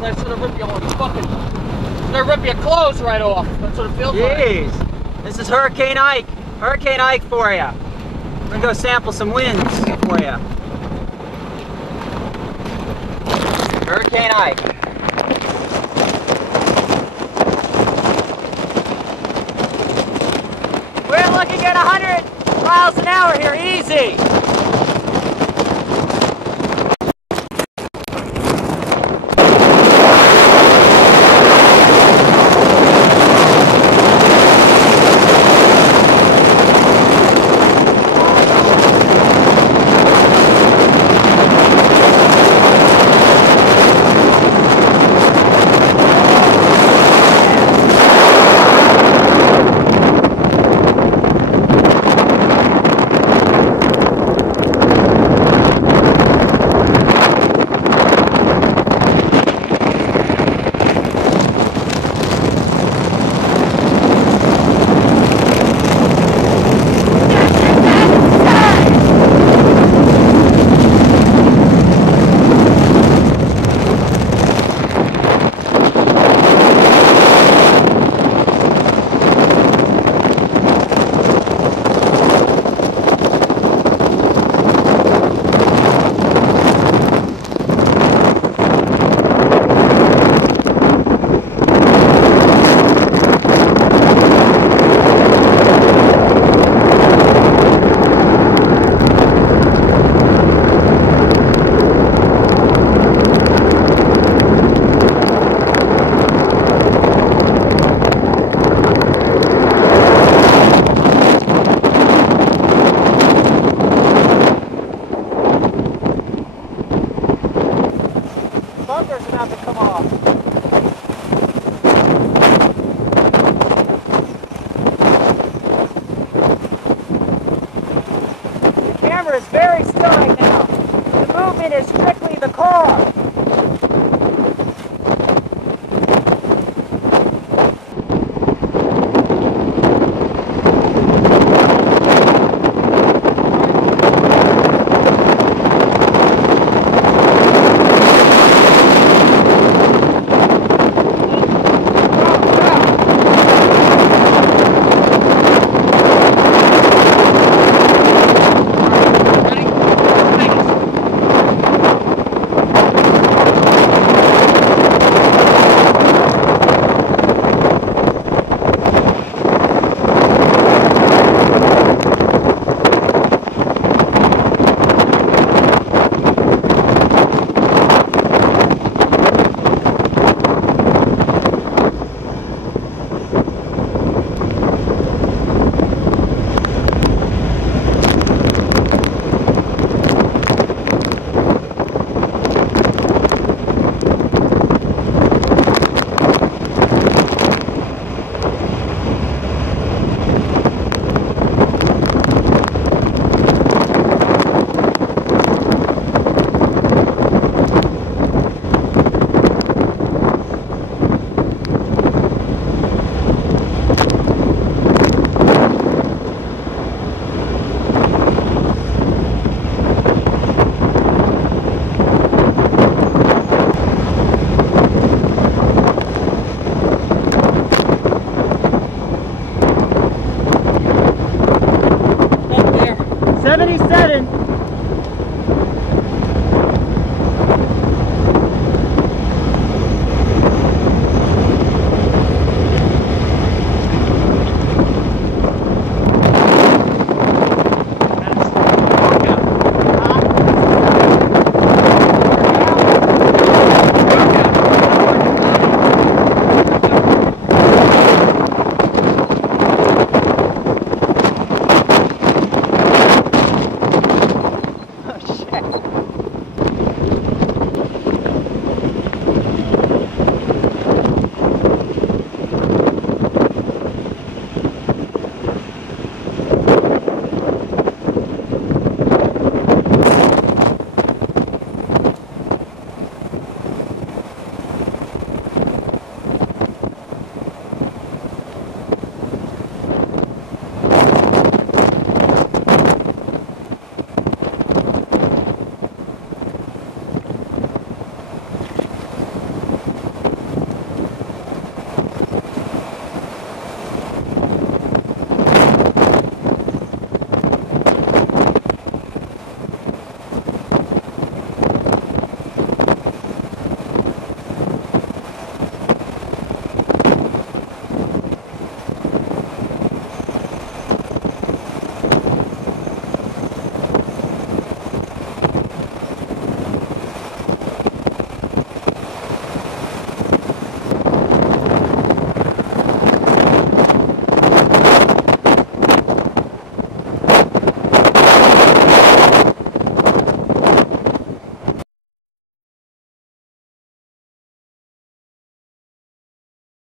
They're gonna rip your they're gonna rip your clothes right off. That's what it feels like. Jeez. This is Hurricane Ike. Hurricane Ike for you. We're gonna go sample some winds for you. Hurricane Ike. We're looking at 100 miles an hour here, easy. Bunker's about to come off. The camera is very still right now. The movement is strictly the car.